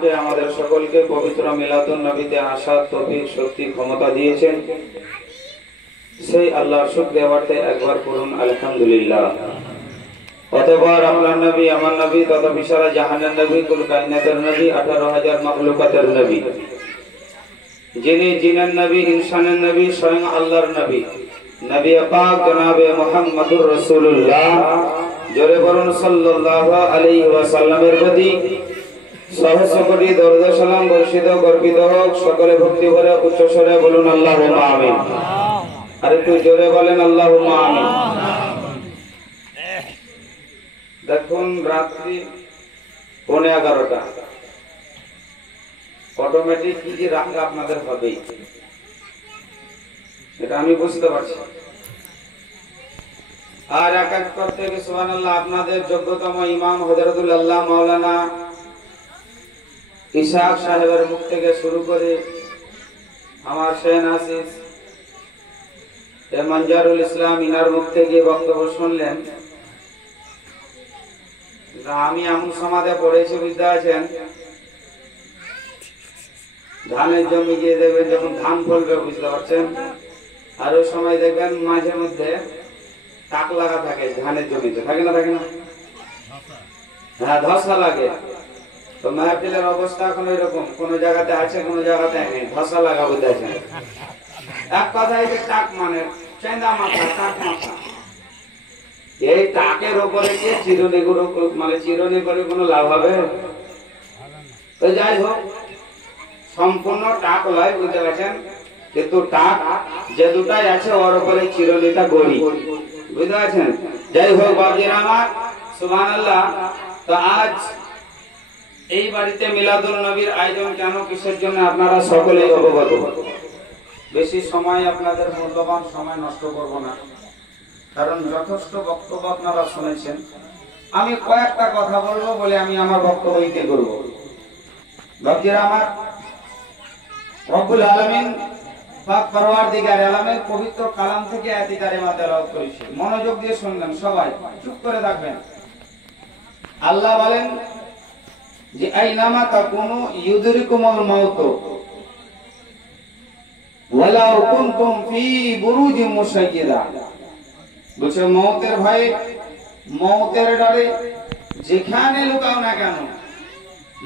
আমাকে আমাদের সকলকে পবিত্র মিলাদুন নবীতে আসার তৌফিক শক্তি ক্ষমতা দিয়েছেন, সেই আল্লাহর শুকরিয়া করতে একবার করুন আলহামদুলিল্লাহ। অতঃপর আপনার নবী, আমার নবী তথা বিশারা জাহানের নবী, কুল কায়নাতের নবী, 18,000 মাখলুকাতের নবী, যিনি জিনের নবী, ইনসানের নবী, স্বয়ং আল্লাহর নবী, নবী পাক জনাবে মুহাম্মদুর রাসূলুল্লাহ, জোরে বলুন সাল্লাল্লাহু আলাইহি ওয়াসাল্লামের প্রতি সহস্র কোটি দরুদ সালাম বর্ষিত গর্বিত হোক। সকলে ভক্তি ভরে উচ্চ স্বরে বলুন আল্লাহুম্মা আমিন। আর একটু জোরে বলেন আল্লাহুম্মা আমিন। দেখুন রাত্রি 11:15, অটোমেটিক কি যে রাগ আপনাদের হবেই, এটা আমি বুঝতে পারছি। আর এক এক করতে গিয়ে সুবহানাল্লাহ, আপনাদের যোগ্যতম ইমাম হযরতুল আল্লাহ মাওলানা ইসহাক সাহেবের মুখ থেকে শুরু করে আমার শেখ আসিস মঞ্জারুল ইসলাম ইনার মুখ থেকে বক্তব্য শুনলেন। আমি এমন সমাজে পড়েছি, বুঝতে আছেন, ধানের জমি গিয়ে দেখবেন যখন ধান ফলবে, বুঝতে পারছেন, আর ওই সময় দেখবেন মাঝে মধ্যে টাক লাগা থাকে ধানের জমিতে, থাকে না? থাকে না? হ্যাঁ, ধসা লাগে। তো মাহফিলের অবস্থা এখন এরকম, কোন জায়গাতে আছে, কোন জায়গাতে নেই, ধসা লাগা, বুঝতে আছেন। এক কথায় যে টাক মানে চেন্দা মাথা, টাক মাথা। এই টাকের উপরে কি চিরুনি গুলো, মানে চিরুনি করে কোনো লাভ হবে? তো যাই হোক, সম্পূর্ণ টাক লয়, বুঝতে পারছেন, কিন্তু টাক যে দুটাই আছে ওর উপরে চিরুনিটা গড়ি, বুঝতে পারছেন। যাই হোক বাবজিরা আমার, সুবহানাল্লাহ। তো আজ এই বাড়িতে মিলাদুন নবীর আয়োজন কেন, কিসের জন্য, আপনারা সকলেই অবগত। বেশি সময় আপনাদের মূল্যবান সময় নষ্ট করব না, কারণ যথেষ্ট বক্তব্য আপনারা শুনেছেন। আমি কয়েকটা কথা বলবো বলে আমি আমার বক্তব্য দিতে করব। বাবজিরা আমার, রব্বুল আলামিন পাক পরওয়ারদিগার আলামের পবিত্র কালাম থেকে আয়াত কারিমা তেলাওয়াত করেছি। মনোযোগ দিয়ে শুনবেন, সবাই চুপ করে থাকবেন। আল্লাহ বলেন যে আইনামা তাকুনু ইউদরিকুমুল মাউত ওয়ালাউ কুনতুম ফি বুরুজিম মুশাইয়্যিদা। বলছে মওতের ভয়ে, মওতের ডরে যেখানে লুকাও না কেন,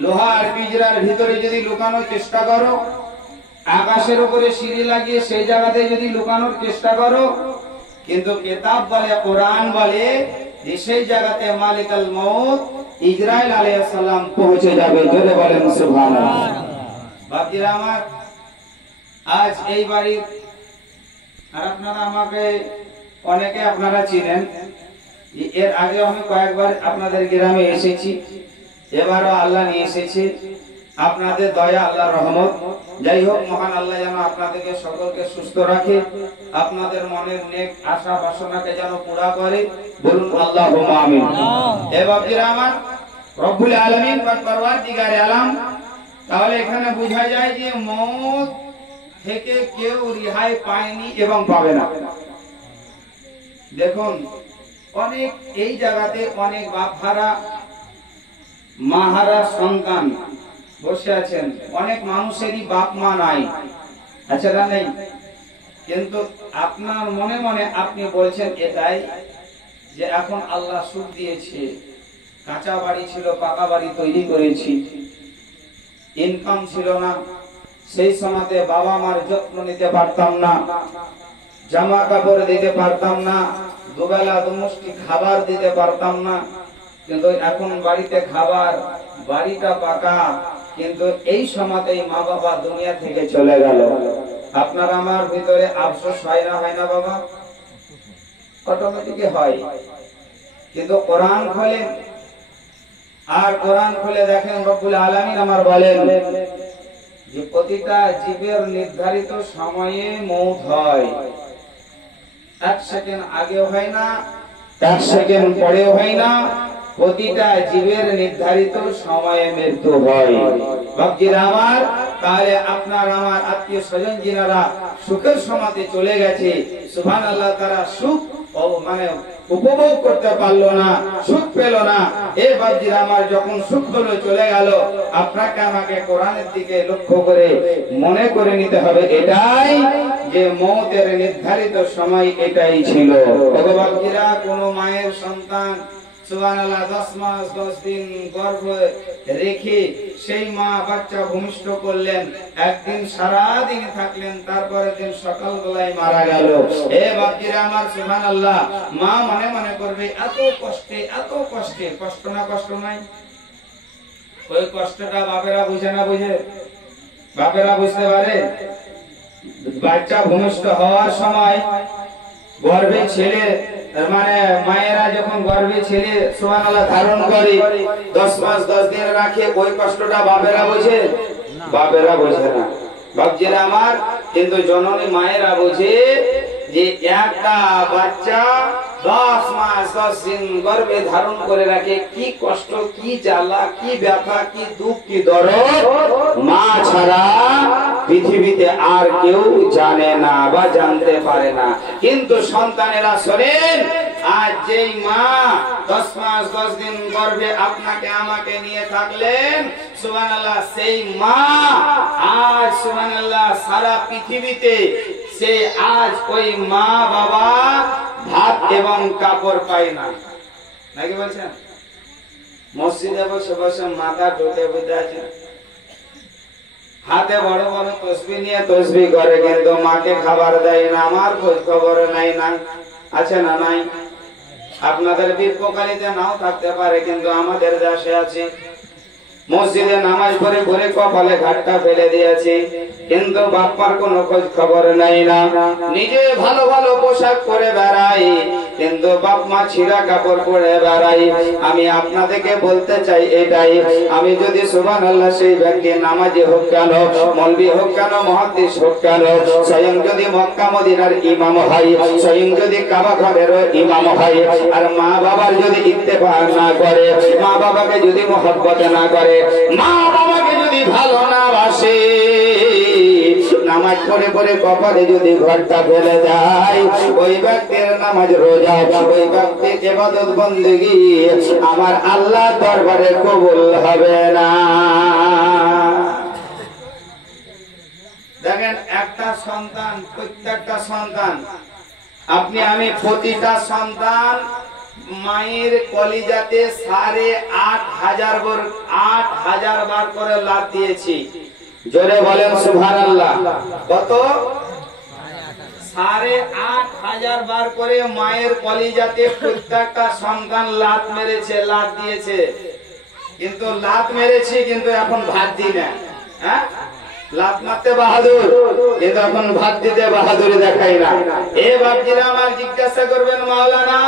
লোহার পিঞ্জরার ভিতরে যদি লুকানোর চেষ্টা করো, আকাশের উপরে সিঁড়ি লাগিয়ে সেই জায়গাতে যদি লুকানোর চেষ্টা করো, কিন্তু কিতাব বলে, কোরআন বলে যে সেই জায়গাতে মালিকাল মউত ইসরাইল আলাইহিস সালাম পৌঁছে যাবে। জোরে বলেন সুবহানাল্লাহ। বাকিরা আমার, আজ এই বাড়ি, আর আপনারা আমাকে অনেকে আপনারা চিনেন, এর আগে আমি কয়েকবার আপনাদের গ্রামে এসেছি, এবারও আল্লাহ নিয়ে এসেছে, আপনাদের দয়া, আল্লাহর রহমত। যাই হোক, মহান আল্লাহ যেন আপনাদেরকে সকলকে সুস্থ রাখে, আপনাদের মনের নেক আশা বাসনাকে যেন পুরা করে, বলুন আল্লাহুম্মা আমিন। এ বাবজিরা আমার, রব্বুল আলামিন পাক পরওয়ারদিগারে আলাম, তাহলে এখানে বোঝা যায় যে মওত থেকে কেউ রেহাই পায়নি এবং পাবে না। দেখুন, অনেক এই জায়গাতে অনেক বাপহারা মাহারা সন্তান বসে আছেন, অনেক মানুষেরই বাপ মা নাই, আচ্ছা না নেই, কিন্তু আপনার মনে মনে আপনি বলছেন এটাই যে এখন আল্লাহ সুখ দিয়েছে, কাঁচা বাড়ি ছিল, পাকা বাড়ি তৈরি করেছি, ইনকাম ছিল না, সেই সময়তে বাবা মার যত্ন নিতে পারতাম না, জামা কাপড় দিতে পারতাম না, দুবেলা দুমুষ্টি খাবার দিতে পারতাম না, কিন্তু এখন বাড়িতে খাবার, বাড়িটা পাকা, কিন্তু এই সময়তেই মা বাবা দুনিয়া থেকে চলে গেল। আপনার আমার ভিতরে আফসোস হয় না, হয় না বাবা? অটোমেটিক হয়। কিন্তু কোরআন খোলেন, আর কোরআন খুলে দেখেন, রব্বুল আলামিন আমার বলেন যে প্রতিটা জীবের নির্ধারিত সময়ে মওত হয়। 1 সেকেন্ড আগেও হয় না, 1 সেকেন্ড পরেও হয় না, প্রতিটা জীবের নির্ধারিত সময়ে মৃত্যু হয়। বাবজিরা আমার, তাহলে আপনার আমার আত্মীয় স্বজন যিনারা সুখের সমাজে চলে গেছে, সুবহানাল্লাহ, তারা সুখ ও মানে উপভোগ করতে পারলো না, সুখ পেল না। এ বাপজিরা আমার, যখন সুখ হলো চলে গেল, আপনাকে আমাকে কোরআনের দিকে লক্ষ্য করে মনে করে নিতে হবে এটাই যে মওতের নির্ধারিত সময় এটাই ছিল। ওগো বাপজিরা, কোন মায়ের সন্তান সুবহানাল্লাহ 10 মাস 10 দিন গর্ভে রেখে সেই মা বাচ্চা ভূমিষ্ঠ করলেন, একদিন সারা দিন থাকলেন, তারপরের দিন সকালবেলায় মারা গেল। এ বাপজিরা আমার, সুবহানাল্লাহ, মা মনে মনে করবে এত কষ্টে, এত কষ্টে, কষ্ট না কষ্ট নাই? ওই কষ্টটা বাপেরা বুঝে না? বুঝে? বাপেরা বুঝতে পারে? বাচ্চা ভূমিষ্ঠ হওয়ার সময় গর্ভে ছেলে, মানে মায়েরা যখন গর্ভে ছেলে সুবহানাল্লাহ ধারণ করে 10 মাস 10 দিন রাখে, ওই কষ্টটা বাপেরা বোঝে? বাপেরা বোঝে না। বাপজিরা আমার, কিন্তু জননী মায়েরা বোঝে যে একটা বাচ্চা 10 মাস 10 দিন গর্ভে ধারণ করে রাখে, কি কষ্ট, কি জ্বালা, কি ব্যথা, কি দুঃখ, কি দরদ মা ছাড়া পৃথিবীতে আর কেউ জানে না বা জানতে পারে না। কিন্তু সন্তানেরা শোনেন, আজ যেই মা 10 মাস 10 দিন গর্ভে আপনাকে আমাকে নিয়ে থাকলেন, সুবহানাল্লাহ, সেই মা আজ সুবহানাল্লাহ সারা পৃথিবীতে সে আজ ওই মা বাবা ভাত এবং কাপড় পায় না, নাকি বলছেন? মসজিদে বসে বসে মাথা ঢুকে বুঝে আছে, হাতে বড় বড় তসবিহ নিয়ে তসবিহ করে, কিন্তু মাকে খাবার দেয় না, আমার খোঁজ খবর নাই। না আছে না? নাই। আপনাদের বিপকালিতে নাও থাকতে পারে, কিন্তু আমাদের দেশে আছে। মসজিদে নামাজ পড়ে ঘুরে কপালে ঘাটটা ফেলে দিয়েছে, কিন্তু বাপ্পার কোনো খোঁজ খবর নাই না। নিজে ভালো ভালো পোশাক পরে বেড়াই, কিন্তু বাপ মা ছিঁড়া কাপড় পরে বেড়াই। আমি আপনাদেরকে বলতে চাই এটাই, আমি যদি সুবহানাল্লাহ সেই ব্যক্তি নামাজি হোক কেন, মৌলবি হোক কেন, মুহাদ্দিস হোক কেন, স্বয়ং যদি মক্কা মদিনার ইমাম হয়, স্বয়ং যদি কাবা ঘরের ইমাম হয়, আর মা বাবার যদি ইত্তেবা না করে, মা বাবাকে যদি মহব্বত না করে, মা বাবাকে যদি ভালো না বাসে, নামাজ পড়ে পড়ে কপালে যদি ঘরটা ফেলে যায়, ওই ব্যক্তির নামাজ রোজা, ওই ব্যক্তির ইবাদত বন্দেগী আমার আল্লাহ দরবারে কবুল হবে না। দেখেন, একটা সন্তান, প্রত্যেকটা সন্তান, আপনি আমি প্রতিটা সন্তান মায়ের কলিজাতে 8,500 বার করে লাত দিয়েছি। জোরে বলেন সুবহানাল্লাহ। কত? 8,500 বার করে মায়ের কলিজাতে প্রত্যেকটা সন্তান লাত মেরেছে, লাত দিয়েছে। কিন্তু লাত মেরেছি, কিন্তু এখন ভাত দিই না। হ্যাঁ, লাত মারতে বাহাদুর, কিন্তু এখন ভাত দিতে বাহাদুরি দেখাই না। এ বাপজিরা আমার, জিজ্ঞাসা করবেন মাওলানা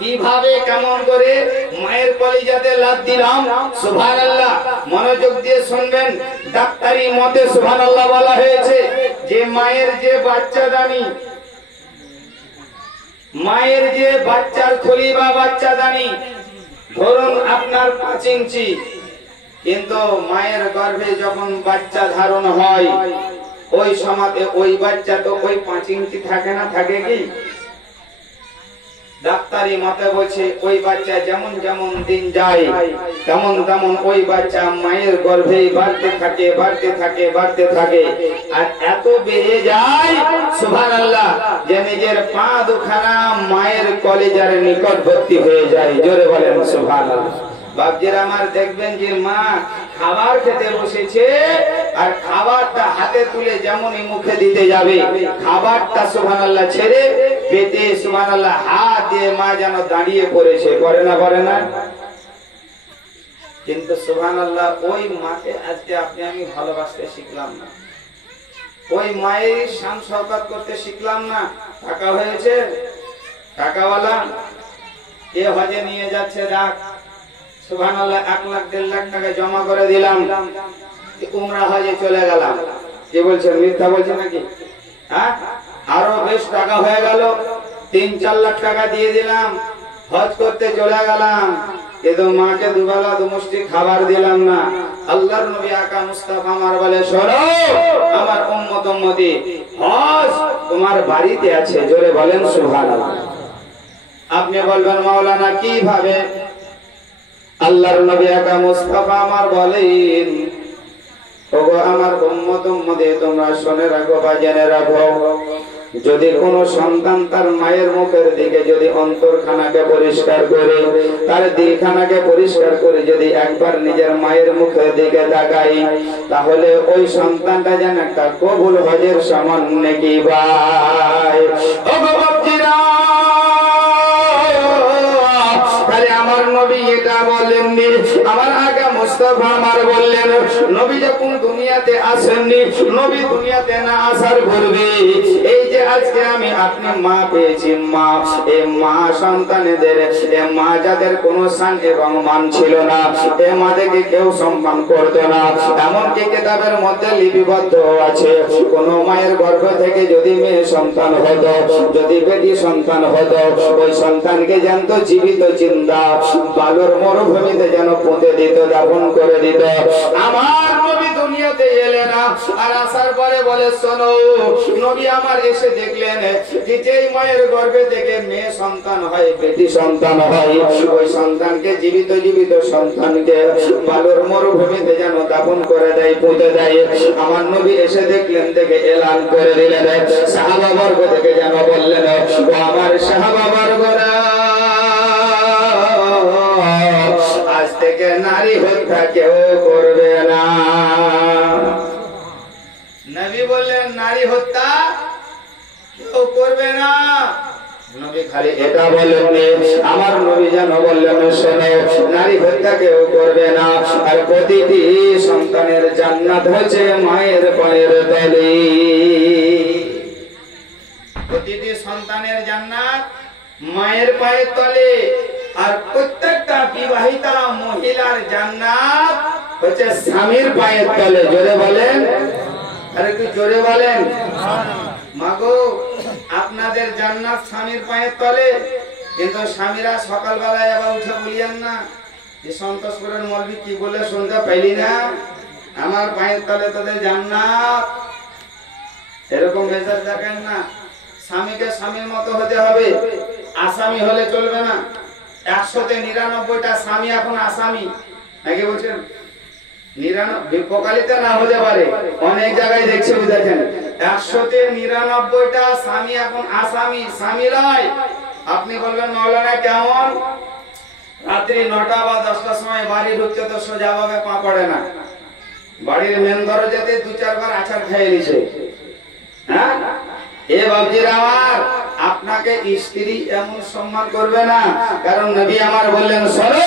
কিভাবে, কেমন করে মায়ের কলিজাতে লাত দিলাম? সুবহানাল্লাহ, মনোযোগ দিয়ে শুনবেন। ডাক্তারি মতে সুবহানাল্লাহ বলা হয়েছে যে মায়ের যে বাচ্চা দানি, মায়ের যে বাচ্চার থলি বা বাচ্চা দানি, ধরুন আপনার 5 ইঞ্চি, কিন্তু মায়ের গর্ভে যখন বাচ্চা ধারণ হয়, ওই সময়তে ওই বাচ্চা তো ওই 5 ইঞ্চি থাকে না, থাকে কি? ডাক্তারি মতে বলছে ওই বাচ্চা যেমন যেমন দিন যায়, তেমন তেমন ওই বাচ্চা মায়ের গর্ভে বাড়তে থাকে, বাড়তে থাকে, বাড়তে থাকে, আর এত বেড়ে যায় সুবহানাল্লাহ যে নিজের পা দুখানা মায়ের কলিজার নিকটবর্তী হয়ে যায়। জোরে বলেন সুবহানাল্লাহ। বাপজিরা আমার, দেখবেন যে মা খাবার খেতে বসেছে, আর খাবারটা হাতে তুলে যেমনই মুখে দিতে যাবে, খাবারটা সুবহানাল্লাহ ছেড়ে পেটে সুবহানাল্লাহ হাত দিয়ে মা যেন দাঁড়িয়ে পড়েছে। করে না? করে না? কিন্তু সুবহানাল্লাহ ওই মাকে আজকে আপনি আমি ভালোবাসতে শিখলাম না, ওই মায়ের শান শওকত করতে শিখলাম না। টাকা হয়েছে, টাকাওয়ালা এ হজে নিয়ে যাচ্ছে, রাখ সুবহানাল্লাহ 1 লাখ 1.5 লাখ টাকা জমা করে দিলাম, উমরা হজে চলে গেলাম। কি বলছেন? মিথ্যা বলছেন নাকি? হ্যাঁ, আরো বেশ টাকা হয়ে গেল, 3-4 লাখ টাকা দিয়ে দিলাম, হজ করতে চলে গেলাম, কিন্তু মাকে দুবেলা দুমুষ্টি খাবার দিলাম না। আল্লাহর নবী আকা মুস্তাফা আমার বলে, শোনো আমার উম্মত উম্মতি, হজ তোমার বাড়িতে আছে। জোরে বলেন সুবহানাল্লাহ। আপনি বলবেন মাওলানা কিভাবে? আল্লাহর নবী আকা মুস্তাফা আমার বলেন, ওগো আমার উম্মত উম্মতে তোমরা শুনে রাখো বা জেনে রাখো, যদি কোন সন্তান তার মায়ের মুখের দিকে যদি অন্তরখানাকে পরিষ্কার করে, তার দিলখানাকে পরিষ্কার করে যদি একবার নিজের মায়ের মুখের দিকে তাকাই, তাহলে ওই সন্তানটা যেন একটা কবুল হজের সমান নেকি ভাই। ওগো বাপজিরা, তাহলে আমার নবী এটা বললেননি, আমার আগে মুস্তাফা আমার বললেন, নবী যখন দুনিয়াতে আসেননি, নবী দুনিয়াতে না আসার পূর্বে এই যে আজকে আমি আপনি মা পেয়েছি, মা, এই মা সন্তানেদের, এ মা যাদের কোনো শান এবং মান ছিল না, এ মাদেরকে কেউ সম্মান করতো না। এমনকি কিতাবের মধ্যে লিপিবদ্ধ আছে, কোন মায়ের গর্ভ থেকে যদি মেয়ে সন্তান হতো, যদি বেটি সন্তান হতো, ওই সন্তানকে জানতো জীবিত জিন্দা বালুর মরুভূমিতে যেন পুঁতে দিত, দাফন করে দিত। আমার নবী দুনিয়াতে এলেন আর আসার পরে বলে, শোনো, নবী আমার এসে দেখলেন যে যেই মায়ের গর্ভে থেকে মেয়ে সন্তান হয়, বেটি সন্তান হয়, ওই সন্তানকে জীবিত জীবিত সন্তানকে বালুর মরুভূমিতে যেন দাফন করে দেয়, পুঁতে দেয়। আমার নবী এসে দেখলেন, থেকে এলান করে দিলেন, সাহাবা বর্গ থেকে যেন বললেন, ও আমার সাহাবা বর্গরা, আজ থেকে নারী হত্যা কেউ করবে না। নবী বললেন নারী হত্যা কেউ করবে না। নবী খালি এটা বলেননি, আমার নবী যেন বললেন, শোনো, নারী হত্যা কেউ করবে না, আর প্রতিটি সন্তানের জান্নাত হচ্ছে মায়ের পায়ের তলে। প্রতিটি সন্তানের জান্নাত মায়ের পায়ের তলে, আর প্রত্যেকটা বিবাহিতা মহিলার জান্নাত হচ্ছে স্বামীর পায়ের তলে। জোরে বলেন, আর একটু জোরে বলেন। মাগো, আপনাদের জান্নাত স্বামীর পায়ের তলে, কিন্তু স্বামীরা সকালবেলায় আবার উঠে বলিয়েন না যে সন্তোষপুরের মৌলবি কি বলে শুনতে পাইলি না, আমার পায়ের তলে তাদের জান্নাত। এরকম মেজাজ দেখেন না। স্বামীকে স্বামীর মতো হতে হবে, আসামি হলে চলবে না। 100তে 99টা স্বামী এখন আসামি, নাকি বলছেন? 99 পোকালিতে না হতে পারে, অনেক জায়গায় দেখছে, দেখেন 100তে 99টা স্বামী এখন আসামি, স্বামী নয়। আপনি বলবেন মাওলানা কেমন? রাত্রি 9টা বা 10টার সময় বাড়ি ঢুকতে তো সোজা ভাবে পা পড়ে না, বাড়ির মেন দরজাতে 2-4 বার আচার খেয়ে নিছে। হ্যাঁ, এ বাবজিরা আমার, আপনাকে স্ত্রী এমন সম্মান করবে না, কারণ নবী আমার বললেন, শোনো,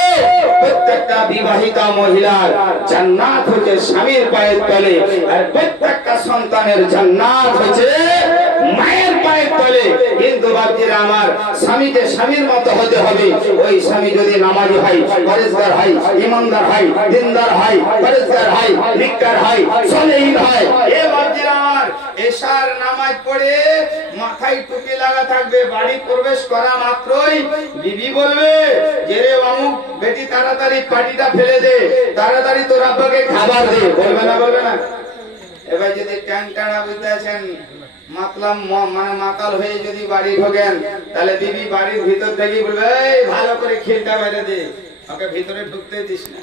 প্রত্যেকটা বিবাহিতা মহিলার জান্নাত হচ্ছে স্বামীর পায়ের তলে, আর প্রত্যেকটা সন্তানের জান্নাত হচ্ছে মায়ের পায়ের তলে। কিন্তু বাবজিরা আমার, স্বামীকে স্বামীর মতো হতে হবে। ওই স্বামী যদি নামাজি হয়, পরেশগার হয়, ইমানদার হয়, দিনদার হয়, পরেশগার হয়, নিককার হয়, সলেহীন হয়, এ বাবজিরা আমার, এশার নামাজ পড়ে মাথায় টুপি লাগা থাকবে, বাড়ি প্রবেশ করা মাত্রই বিবি বলবে যে রে অমুক বেটি তাড়াতাড়ি পাটিটা ফেলে দে, তাড়াতাড়ি তোর আব্বাকে খাবার দে, বলবে না? বলবে না? এবার যদি ট্যাং টানা বুঝতেছেন, মাতলাম মানে মাতাল হয়ে যদি বাড়ি ঢোকেন, তাহলে বিবি বাড়ির ভিতর থেকে বলবে, এই ভালো করে খিলটা বেঁধে দে, ওকে ভিতরে ঢুকতে দিস না।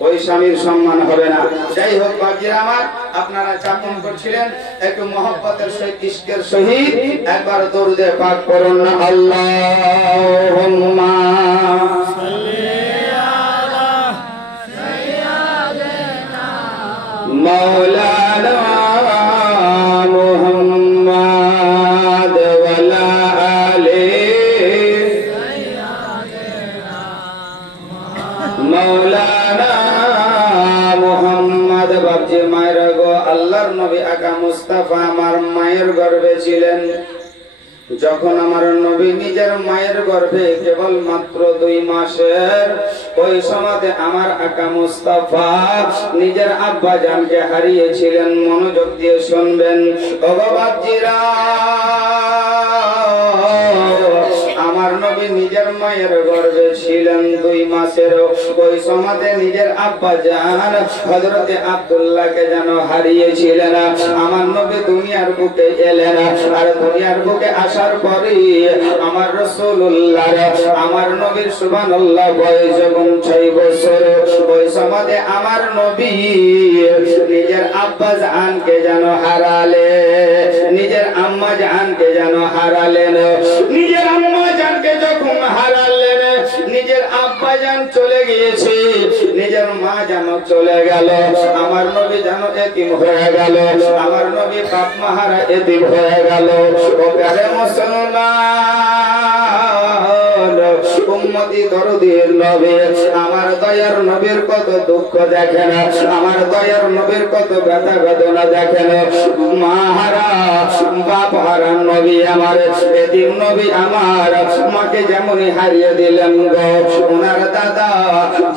ওই স্বামীর সম্মান হবে না। যাই হোক বাবজিরা আমার, আপনারা যাপন করছিলেন, একটু মহব্বতের সহিত, ইশকের সহিত একবার দরুদে পাক করুন না, আল্লাহুম্মা সাল্লি আলা সাইয়্যিদিনা মাওলানা মুহাম্মদ ওয়ালা আলি সাইয়্যিদিনা মাওলানা মুহাম্মদ। বাবজি মায়ের গো, আল্লাহর নবী আকা মুস্তাফা আমার মায়ের গর্ভে ছিলেন। যখন আমার নবী নিজের মায়ের গর্ভে কেবল মাত্র 2 মাসের, ওই সময়তে আমার আকা মুস্তাফা নিজের আব্বা জানকে হারিয়েছিলেন। মনোযোগ দিয়ে শুনবেন ও বাবজিরা, আমার আমার নবী নিজের মায়ের গর্ভে ছিলেন 2 মাসের। ওই সমাজে নিজের আব্বা জান হযরতে আব্দুল্লাহকে যেন হারিয়েছিলেন। আমার নবী দুনিয়ার বুকে এলেন, আর দুনিয়ার বুকে আসার পরে আমার রাসূলুল্লাহ আমার নবীর সুবহানাল্লাহ বয়স যখন 6 বছর। ওই সমাজে আমার নবী নিজের আব্বা জানকে যেন হারালে, নিজের আম্মা জানকে যেন হারালেন। নিজের আম্মা জানকে যখন হারালেন, নিজের আব্বা জান চলে গিয়েছে, নিজের মা যেন চলে গেল, আমার নবী যেন এতিম হয়ে গেল, আমার নবী বাপ মা হারা এতিম হয়ে গেল। ও প্যারে মুসলমান উম্মতি দরদির নবী, আমার দয়ার নবীর কত দুঃখ দেখেন, আমার দয়ার নবীর কত ব্যথা বেদনা দেখেন। মা হারা বাপ হারা নবী আমার, এতিম নবী আমার, মাকে যেমনই হারিয়ে দিলেন গো। ওনার দাদা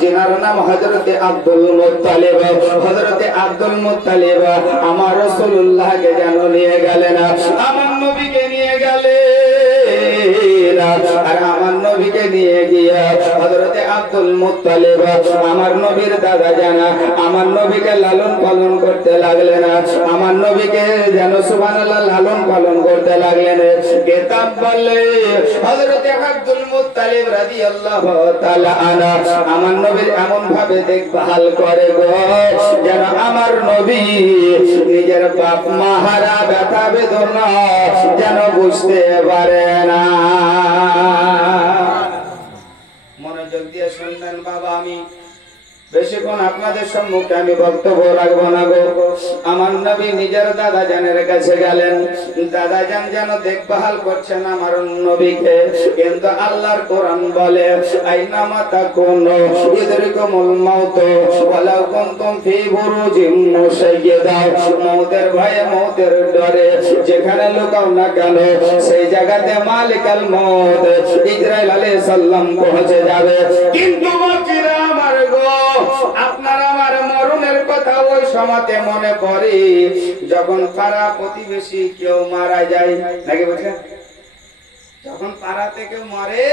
যিনার নাম হযরতে আব্দুল মুত্তালিব, হযরতে আব্দুল মুত্তালিব আমার রাসূলুল্লাহকে যেন নিয়ে গেলেন, আমার নবীকে নিয়ে গেলেন। আর আমার নবীকে নিয়ে গিয়ে হযরতে আব্দুল মুত্তালিব আমার নবীর দাদা জানা আমার নবীকে লালন পালন করতে লাগলেন, আমার নবীকে যেন সুবহানাল্লাহ লালন পালন করতে লাগলেন। কিতাব বলে হযরতে আব্দুল মুত্তালিব রাদিয়াল্লাহু তাআলা আনহু আমার নবীর এমন ভাবে দেখভাল করে গো, যেন আমার নবী নিজের বাপ মা হারা ব্যথা বেদনা যেন বুঝতে পারে না। মনোযোগ দিয়ে শুনবেন বাবা, আমি বেশিক্ষণ আপনাদের সম্মুখে আমি বক্তব্য রাখবো না গো। আমার নবী নিজের দাদা জানের কাছে গেলেন, দাদা জান যেন দেখভাল করছেন আমার নবীকে, কিন্তু আল্লাহর কোরআন বলে আইনামা তাকুনু ইদরিকুমুল মাউত ওয়ালাউ কুনতুম ফি বুরুজিম মুশাইয়্যাদা, মওতের ভয়ে মওতের ডরে যেখানে লুকাও না কেন সেই জায়গাতে মালিকাল মওত ইসরাইল আলাইহিস সালাম পৌঁছে যাবে। কিন্তু বাকিরা আমার গো, আপনার আমার মরণের কথা ওই সময়তে মনে পড়ে যখন পাড়া প্রতিবেশী কেউ মারা যায়, নাকি বলছেন? যখন পাড়াতে কেউ মরে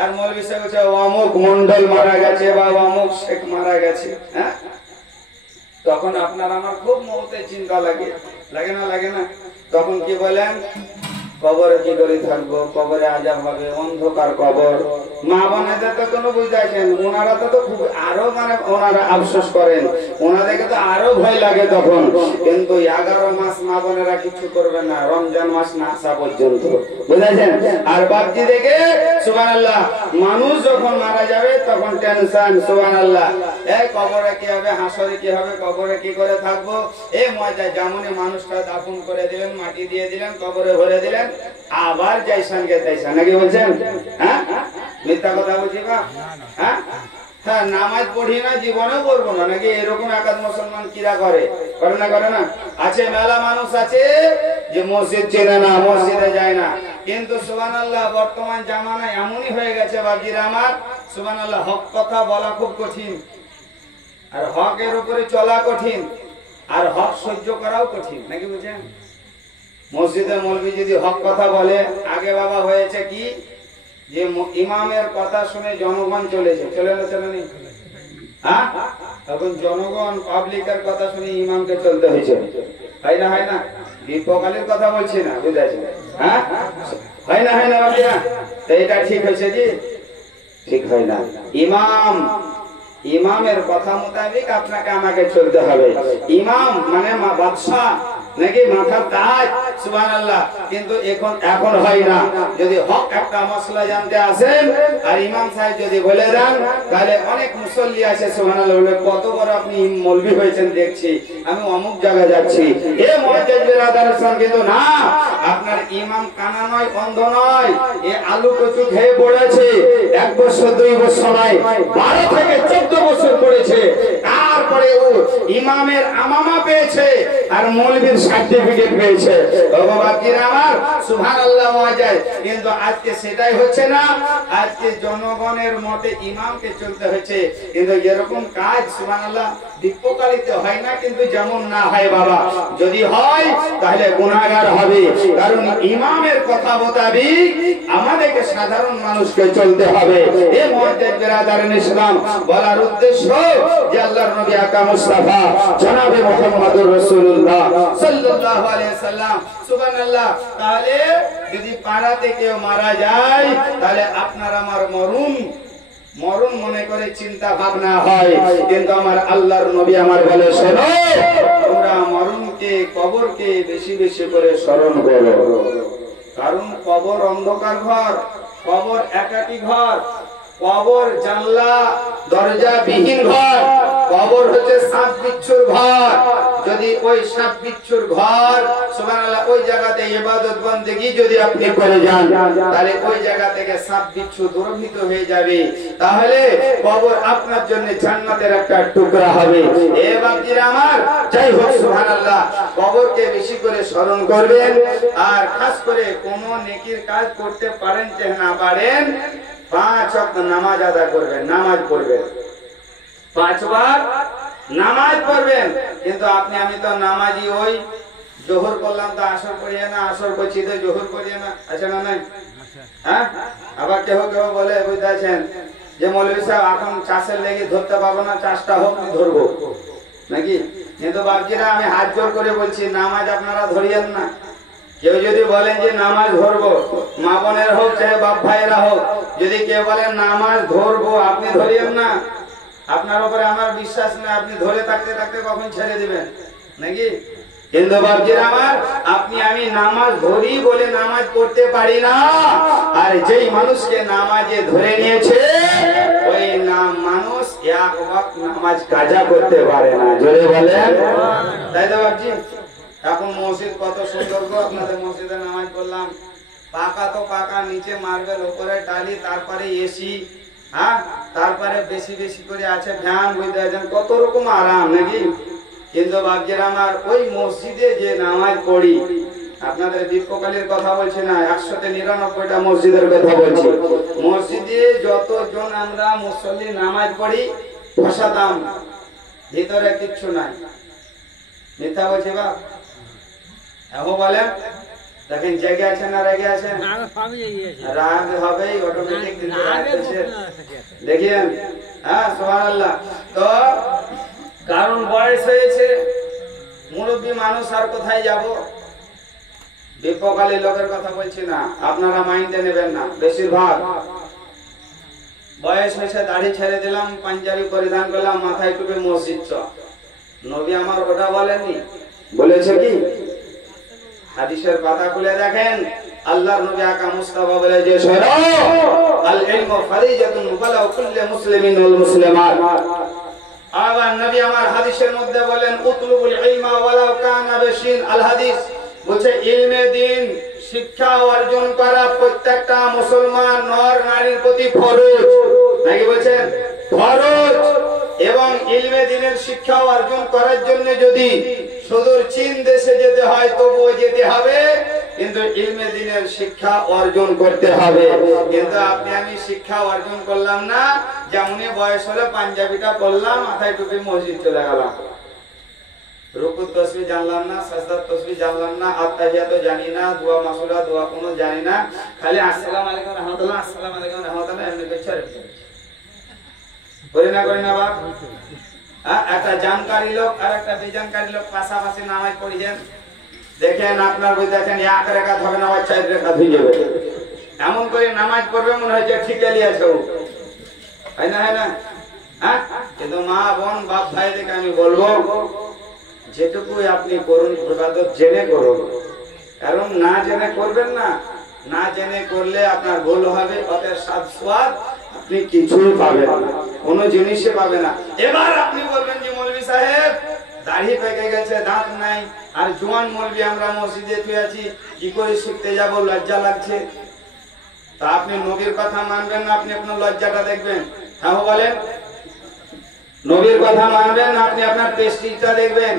আর মৌলভী সাহেব বলছে অমুক মন্ডল মারা গেছে বা অমুক শেখ মারা গেছে, হ্যাঁ, তখন আপনার আমার খুব মৌতের চিন্তা লাগে, লাগে না? লাগে না? তখন কি বলেন? কবরে কি করে থাকবো, কবরে আযাব হবে, অন্ধকার কবর। মা বোনেদের তো কোনো বুঝাইছেন, ওনারা তো খুব আরো ওনারা আফসোস করেন, ওনাদেরকে তো আরো ভয় লাগে তখন। কিন্তু 11 মাস মা বোনেরা কিছু করবে না, রমজান মাস না আসা পর্যন্ত, বুঝাইছেন? আর বাপজি দেখে সুবহানাল্লাহ, মানুষ যখন মারা যাবে তখন টেনশন, সুবহানাল্লাহ, এই কবরে কি হবে, হাসরে কি হবে, কবরে কি করে থাকবো, এই মজা। যেমনই মানুষটা দাফন করে দিলেন, মাটি দিয়ে দিলেন, কবরে ভরে দিলেন, আবার যাইছেন গে তাইছেন, নাকি বলছেন? হ্যাঁ, মিথ্যা কথা বলছি বা? হ্যাঁ, হ্যাঁ, নামাজ পড়ি না, জীবনেও করবো না, নাকি এরকম একাদ মুসলমান কিরা করে? করে না? করে না? আছে মেলা মানুষ আছে যে মসজিদ চেনে না, মসজিদে যায় না, কিন্তু সুবহানাল্লাহ বর্তমান জামানায় এমনই হয়ে গেছে বাবজিরা আমার, সুবহানাল্লাহ, হক কথা বলা খুব কঠিন, আর হকের উপরে চলা কঠিন, আর হক সহ্য করাও কঠিন, নাকি বুঝছেন? মসজিদে মৌলভী যদি হক কথা বলে, আগে বাবা হয়েছে কি যে ইমামের কথা শুনে জনগণ চলেছে, চলেনি? হ্যাঁ, তখন জনগণ পাবলিকের কথা শুনে ইমামকে চলতে হয়েছে, হয় না? বিপকালীর কথা বলছি না, বুঝাচ্ছি? হ্যাঁ, হয় না? বাবা, এটা ঠিক হয়েছে কি? ঠিক হয় না। ইমামের কথা মোতাবেক আপনাকে আমাকে চলতে হবে। ইমাম মানে বাদশাহ, নাকি মাথার তাজ, সুবহানাল্লাহ। কিন্তু এখন হয় না। যদি হক একটা মসলা জানতে আসেন আর ইমাম সাহেব যদি বলে দেন, তাহলে অনেক মুসল্লি আছে সুবহানাল্লাহ বলে, কত বড় আপনি মৌলভী হয়েছেন দেখছি, আমি অমুক জায়গায় যাচ্ছি, এ মুআজ্জিজ বিরাদার ইসলাম। কিন্তু না, আপনার ইমাম কানা নয়, অন্ধ নয়, এ আলু কচু খেয়ে পড়েছে, 1 বছর 2 বছর নয়, 12 থেকে 14 বছর পড়েছে, তারপরে ও ইমামের আমামা পেয়েছে আর মৌলভীর সার্টিফিকেট পেয়েছে। বাবাজিরা আমার, সুবহানাল্লাহ হয়ে যায়। কিন্তু আজকে সেটাই হচ্ছে না, আজকে জনগণের মতে ইমামকে চলতে হচ্ছে। কিন্তু এরকম কাজ সুবহানাল্লাহ বিপকালিতে হয় না, কিন্তু যেমন না হয় বাবা, যদি হয় তাহলে গুনাহগার হবে। কারণ ইমামের কথা মোতাবেক আমাদেরকে সাধারণ মানুষকে চলতে হবে। এই মুআজ্জাজ বিরাদারান ইসলাম বলার উদ্দেশ্য যে আল্লাহর নবী আকা মুস্তাফা জনাবে মুহাম্মদুর রাসূলুল্লাহ সাল্লাল্লাহু আলাইহি সাল্লাম, সুবহানাল্লাহ। তাহলে যদি পাড়াতে কেউ মারা যায় তাহলে আপনার আমার মরণ মনে করে চিন্তা ভাবনা হয়, কিন্তু আমার আল্লাহর নবী আমার বলে, শোনো তোমরা মরণকে, কবরকে বেশি বেশি করে স্মরণ করো। কারণ কবর অন্ধকার ঘর, কবর একাকী ঘর, কবর জানলা দরজা বিহীন ঘর, কবর হচ্ছে সাপ বিচ্ছুর ঘর। যদি ওই সাপ বিচ্ছুর ঘর, সুবহানাল্লাহ, ওই জায়গাতে ইবাদত বন্দেগী যদি আপনি করে যান তাহলে ওই জায়গা থেকে সাপ বিচ্ছু দূরভূত হয়ে যাবে। তাহলে কবর আপনার জন্য জান্নাতের একটা টুকরা হবে। এ বাপজিরা আমার, যাই হোক সুবহানাল্লাহ, কবরকে বেশি করে স্মরণ করবেন। আর খাস করে কোন নেকির কাজ করতে পারেন চাই না পারেন, 5 ওয়াক্ত নামাজ আদা করবেন, নামাজ পড়বেন, 5 বার নামাজ পড়বেন। কিন্তু আপনি আমি তো নামাজি, ওই জোহর করলাম তো আসর করিয়ে না, আসর করছি তো জোহর করিয়ে না, আছে না নাই? হ্যাঁ, আবার কেউ কেউ বলে বুঝতেছেন যে মৌলভী সাহেব এখন চাষের লেগে ধরতে পাবো না, চাষটা হোক ধরবো নাকি। কিন্তু বাপজিরা আমি হাত জোর করে বলছি, নামাজ আপনারা ধরিয়েন না। কেউ যদি বলেন যে নামাজ ধরবো, মা বোনের হোক চাহে বাপ ভাইয়েরা হোক, যদি কেউ বলেন নামাজ ধরবো, আপনি ধরিয়েন না। আপনার উপরে আমার বিশ্বাস নেই, আপনি ধরে থাকতে থাকতে কখন ছেড়ে দিবেন নাকি। কিন্তু বাপজিরা আমার, আপনি আমি নামাজ ধরি বলে নামাজ পড়তে পারি না। আর যেই মানুষকে নামাজে ধরে নিয়েছে ওই মানুষ এক ওয়াক্ত নামাজ কাজা করতে পারে না। জোরে বলেন, তাই তো বাপজি। এখন মসজিদ কত সুন্দর গো, আপনাদের মসজিদে নামাজ পড়লাম, পাকা তো পাকা, নিচে মার্বেল, উপরে টালি, তারপরে এসি, হ্যাঁ, তারপরে বেশি বেশি করে আছে ফ্যান, বুঝতে পারছেন কত রকম আরাম নাকি। কিন্তু বাপজিরা আমার, ওই মসজিদে যে নামাজ পড়ি, আপনাদের বিপকালীর কথা বলছি না, 199টা মসজিদের কথা বলছি। মসজিদে যতজন আমরা মুসল্লি নামাজ পড়ি, বসাতাম, ভিতরে কিচ্ছু নাই। মিথ্যা বলছি বাপ? এখন বলেন, দেখেন জেগে আছেন না রেগে আছেন? রাগ হবেই অটোমেটিক, দেখেন। হ্যাঁ, সুবহানাল্লাহ। তো কারণ বয়স হয়েছে, মুরব্বী মানুষ, আর কোথায় যাব। বিপকালী লোকের কথা বলছি না, আপনারা মাইন্ডে নেবেন না। বেশিরভাগ বয়স হয়েছে, দাড়ি ছেড়ে দিলাম, পাঞ্জাবি পরিধান করলাম, মাথায় টুপি, মসজিদ চ। নবী আমার ওটা বলেননি, বলেছে কি? হাদিসের পাতা খুলে দেখেন, আল্লাহর নবী আকা মুস্তাফা বলে যে, শোনো, আল ইলমু ফারিজাতুন ওয়ালা কুল্লি মুসলিমিন ওয়াল মুসলিমাত। আবার নবী আমার হাদিসের মধ্যে বলেন, উতলুবুল ইলমা ওয়ালাউ কানা বিশিন। আল হাদিস বলছে, ইলমে দ্বীন শিক্ষা অর্জন করা প্রত্যেকটা মুসলমান নর নারীর প্রতি ফরজ, নাকি বলছেন ফরজ। এবং ইলমে দ্বীনের শিক্ষা অর্জন করার জন্য যদি সুদূর চীন দেশে যেতে হয় তবুও যেতে হবে, কিন্তু ইলমে দ্বীনের শিক্ষা অর্জন করতে হবে। কিন্তু আপনি আমি শিক্ষা অর্জন করলাম না, যেমনই বয়স হলে পাঞ্জাবিটা পরলাম, মাথায় টুপি, মসজিদ চলে গেলাম, রুকু তসবিহ জানলাম না, সাজদা তসবিহ জানলাম না, আত্তাহিয়াত জানি না, দোয়া মাসুরা দোয়া কোনো জানি না, খালি আসসালামু আলাইকুম রাহমাতুল্লাহ, আসসালামু আলাইকুম রাহমাতুল্লাহ এমনি করছে। করি না বাপ? একটা জানকারী লোক আর একটা বেজানকারী লোক পাশাপাশি নামাজ পড়িয়েছেন, দেখেন আপনার বুঝতেছেন 1 রাকাত হবে না, 4 রাকাত হয়ে যাবে। এমন করে নামাজ পড়বে মনে হয় যে ঠিক আছে, হয় না? হ্যাঁ, কিন্তু মা বোন বাপ ভাইদেরকে আমি বলবো, যেটুকু আপনি করুন ইবাদত জেনে করুন। কারণ না জেনে করবেন না, না জেনে করলে আপনার ভুল হবে, অতএব স্বাদ আপনি কিছুই পাবেন না, কোনো জিনিসই পাবেন না। এবার আপনি বলবেন যে মৌলভী সাহেব দাড়ি পেকে গেছে, দাঁত নাই, আর জোয়ান মৌলভী আমরা মসজিদে শুয়ে আছি, কি করে শিখতে যাব, লজ্জা লাগছে। তা আপনি নবীর কথা মানবেন না, আপনি আপনার লজ্জাটা দেখবেন? হ্যাঁ বলেন, নবীর কথা মানবেন না, আপনি আপনার প্রেস্টিজটা দেখবেন?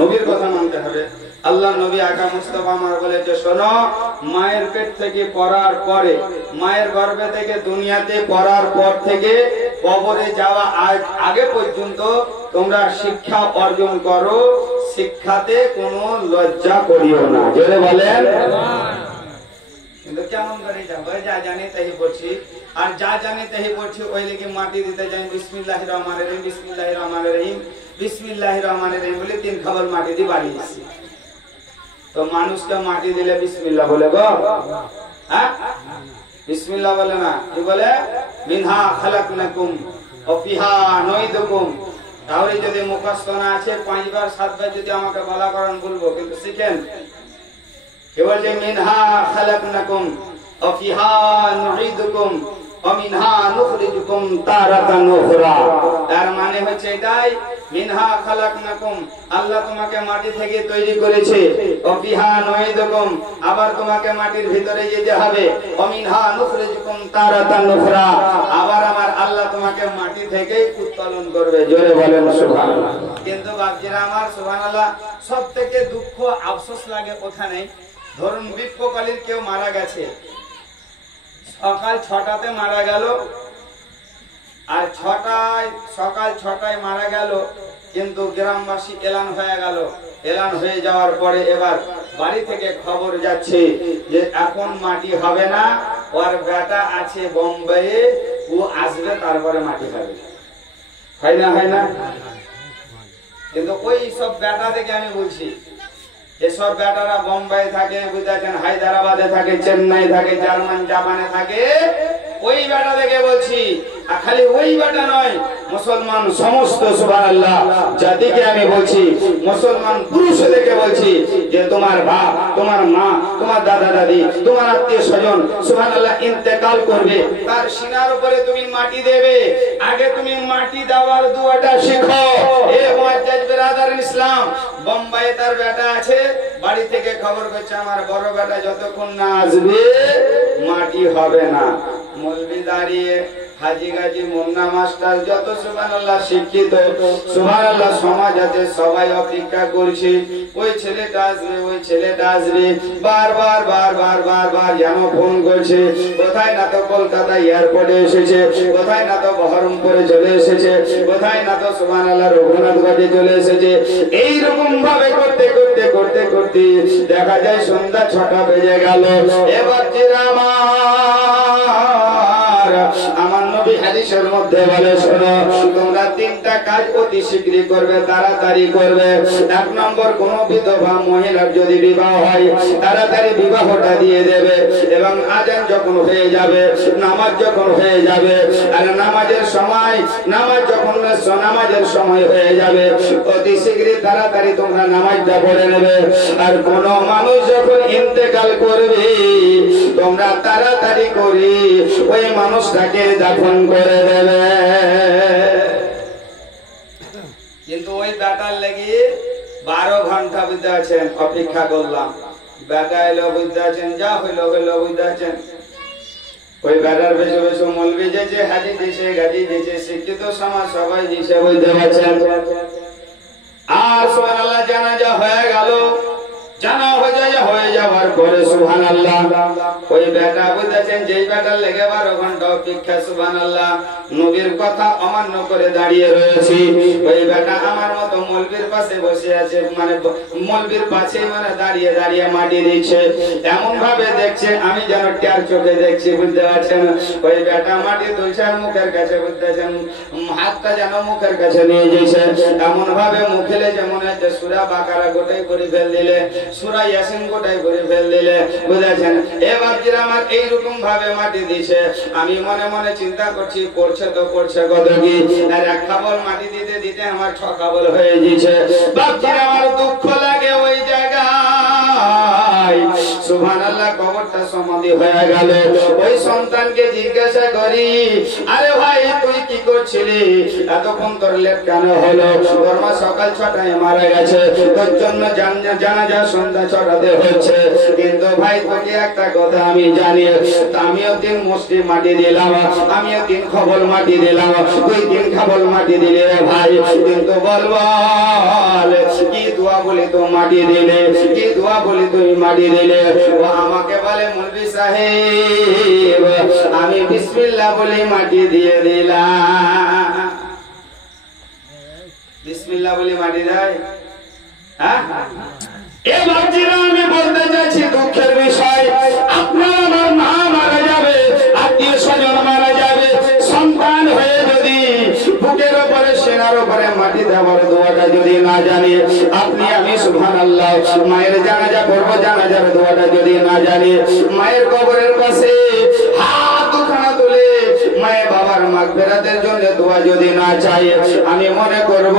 নবীর কথা মানতে হবে। আল্লাহ নবী আকা মুস্তাফা আমার বলেছে, শোনো, মায়ের পেট থেকে পড়ার পরে, মায়ের গর্ভে থেকে দুনিয়াতে পড়ার পর থেকে কবরে যাওয়া আগে পর্যন্ত তোমরা শিক্ষা অর্জন করো, শিক্ষাতে কোনো লজ্জা করিও না। জোরে বলেন। কিন্তু কেমন করে যাবো? যা জানি তাই পড়ছি, আর যা জানি তাই পড়ছি, ওই লেগে মাটি দিতে যাই বিসমিল্লাহির রহমানির রহিম, বিসমিল্লাহির রহমানির রহিম, বিসমিল্লাহির রহমানির রহিম বলে 3 খাবল মাটি দিয়ে বাড়িয়েছি। তো মানুষকে মাটি দিলে বিসমিল্লাহ বলে গো? হ্যাঁ, বিসমিল্লাহ বলে না, কি বলে? মিনহা খালাকনাকুম ওয়া ফিহা নুইদুকুম। তাহলে যদি মুখস্থ না আছে 5 বার 7 বার যদি আমাকে বলা করেন বলবো, কিন্তু শিখেন কি বলছে? মিনহা খালাকনাকুম ওয়া ফিহা নুইদুকুম ওয়া মিনহা নুখরিজুকুম তারাতান উখরা। তার মানে হচ্ছে এটাই, মিনহা খালাকনাকুম, আল্লাহ তোমাকে মাটি থেকে তৈরি করেছে, ওয়া ফিহা নুইদুকুম, আবার তোমাকে মাটির ভিতরে যেতে হবে, ওয়া মিনহা নুখরিজুকুম তারাতান উখরা, আবার আমার আল্লাহ তোমাকে মাটি থেকে উত্তোলন করবে। জোরে বলেন সুবহানাল্লাহ। কিন্তু বাপজিরা আমার, সুবহানাল্লাহ, সবথেকে দুঃখ আফসোস লাগে ওখানে, ধরুন বিপ্লবকালীর কেউ মারা গেছে, সকাল 6টাতে মারা গেল, আর সকাল 6টায় মারা গেল, কিন্তু গ্রামবাসী এলান হয়ে গেল। এলান হয়ে যাওয়ার পরে এবার বাড়ি থেকে খবর যাচ্ছে যে এখন মাটি হবে না, ওর বেটা আছে বোম্বাইয়ে, ও আসবে তারপরে মাটি হবে। হয় না? হয় না? কিন্তু ওই সব বেটা থেকে আমি বলছি, এসব বেটারা বোম্বাই থাকে, বুঝেছেন, হায়দ্রাবাদে থাকে, চেন্নাই থাকে, জার্মান জাপানে থাকে, ওই বেটা থেকে বলছি। আর খালি ওই বেটা নয়, মুসলমান সমস্ত সুবহানাল্লাহ জাতিকে আমি বলছি, মুসলমান পুরুষদেরকে বলছি যে তোমার বাপ, তোমার মা, তোমার দাদা দাদি, তোমার আত্মীয় স্বজন সুবহানাল্লাহ ইন্তেকাল করবে, তার সিনার উপরে তুমি মাটি দেবে। আগে তুমি মাটি দেওয়ার দুয়াটা শিখো। এ মুআজ্জাজ বিরাদার ইসলাম, বোম্বাইয়ে তার বেটা আছে, বাড়ি থেকে খবর করছে আমার বড় বেটা যতক্ষণ না আসবে মাটি হবে না। মৌলবি দাঁড়িয়ে, হাজি গাজী, মুন্না মাস্টার, যত সুবহানাল্লাহ শিক্ষিত সুবহানাল্লাহ সমাজ আছে, সবাই অপেক্ষা করছে ওই ছেলেটা আসবে, ওই ছেলেটা আসবে। বারবার যেন ফোন করছে, কোথায় না তো কলকাতা এয়ারপোর্টে এসেছে, কোথায় না তো বহরমপুরে চলে এসেছে, কোথায় না তো সুবহানাল্লাহ রঘুনাথগঞ্জে চলে এসেছে। এইরকম ভাবে করতে করতে করতে করতে দেখা যায় সন্ধ্যা 6টা বেজে গেল। এবার আমার নবী হাদিসের মধ্যে বলে, শোনো, তোমরা 3টা কাজ অতি শীঘ্রই করবে, তাড়াতাড়ি করবে। 1 নম্বর, কোন বিধবা মহিলার যদি বিবাহ হয় তাড়াতাড়ি বিবাহটা দিয়ে দেবে, এবং আজান যখন হয়ে যাবে, নামাজ যখন হয়ে যাবে, আর নামাজের সময় হয়ে যাবে, অতি শীঘ্রই তাড়াতাড়ি তোমরা নামাজটা পড়ে নেবে। আর কোন মানুষ যখন ইন্তেকাল করবে তোমরা তাড়াতাড়ি করে ওই মানুষটাকে দাফন করে দেবে। কিন্তু ওই বেটার লেগে 12 ঘন্টা বুঝতে আছেন অপেক্ষা করলাম। বেটা এলো বুঝতে আছেন, যা হইলো বুঝতে আছেন। ওই বেটার বেশি বেশি মৌলবি যেছে, হাজি দিছে, গাজী দিছে, শিক্ষিত সমাজ সবাই দিছে, বুঝতে পারছেন। আর সুবহানাল্লাহ জানাজা হয়ে গেল। জানা হয়ে যাওয়ার পরে সুবহানাল্লাহ ওই বেটা বুঝেছেন, যেই বেটার লেগে 12 ঘন্টা অপেক্ষা সুবহানাল্লাহ নবীর কথা অমান্য করে দাঁড়িয়ে রয়েছে, ওই বেটা আমার মতো মৌলবীর পাশে বসে আছে, মানে মৌলবীর পাশে মানে দাঁড়িয়ে দাঁড়িয়ে মাটি দিচ্ছে, এমন ভাবে দেখছে আমি যেন টের চোখে দেখছি, বুঝতে পারছেন। ওই বেটা মাটি তুলছে মুখের কাছে, বুঝতেছেন, হাতটা যেন মুখের কাছে নিয়ে যাইছে, এমন ভাবে মুখেলে যেমন হচ্ছে সূরা বাকারা গোটাই করে ফেল দিলে, সূরা ইয়াসিন গোটাই করে ফেল দিলে, বুঝেছেন। এ বাপজিরা আমার এইরকম ভাবে মাটি দিছে, আমি মনে মনে চিন্তা করছি করছে তো করছে কত কি, আর 1 খাবল মাটি দিতে দিতে আমার 6 খাবল হয়ে গেছে। বাপজিরা আমার দুঃখ লাগে ওই জায়গায় সুবহানাল্লাহ কবরটা সমাধি হয়ে গেল। ওই সন্তানকে জিজ্ঞাসা করি, আরে ভাই তুই কি করছিলি, এতক্ষণ তোর লেট কেন হলো? তোর মা সকাল 6টায় মারা গেছে, তোর জন্য জানাজা সন্ধ্যা 6টাতে হচ্ছে, কিন্তু ভাই তোকে একটা কথা আমি জানি, আমিও 3 মুষ্টি মাটি দিলাম, আমিও 3 খবল মাটি দিলাম, তুই 3 খবল মাটি দিলে ভাই, কিন্তু বল বলে তো মাটি দিলে, কি দোয়া বলে তুমি মাটি দিলে। ও আমাকে বলে মৌলভী সাহেব আমি বিসমিল্লাহ বলে মাটি দিয়ে দিলাম। বিসমিল্লাহ বলে মাটি দেয়? হ্যাঁ, এবার যেটা আমি বলতে চাইছি দুঃখের বিষয়, আপনার আমার মা মারা যাবে, আত্মীয় স্বজন মারা যাবে, সন্তান হয়ে যদি বুকের উপরে সেনার উপরে মাটি দেওয়ার দোয়াটা যদি না জানি, আপনি আমি সুবহানাল্লাহ মায়ের জানাজা করবো, জানাজার দোয়াটা যদি না জানি, মায়ের কবরের পাশে হাত দুখানা তুলে মায়ের বাবার মাগফিরাতের জন্য দোয়া যদি না চাই, আমি মনে করব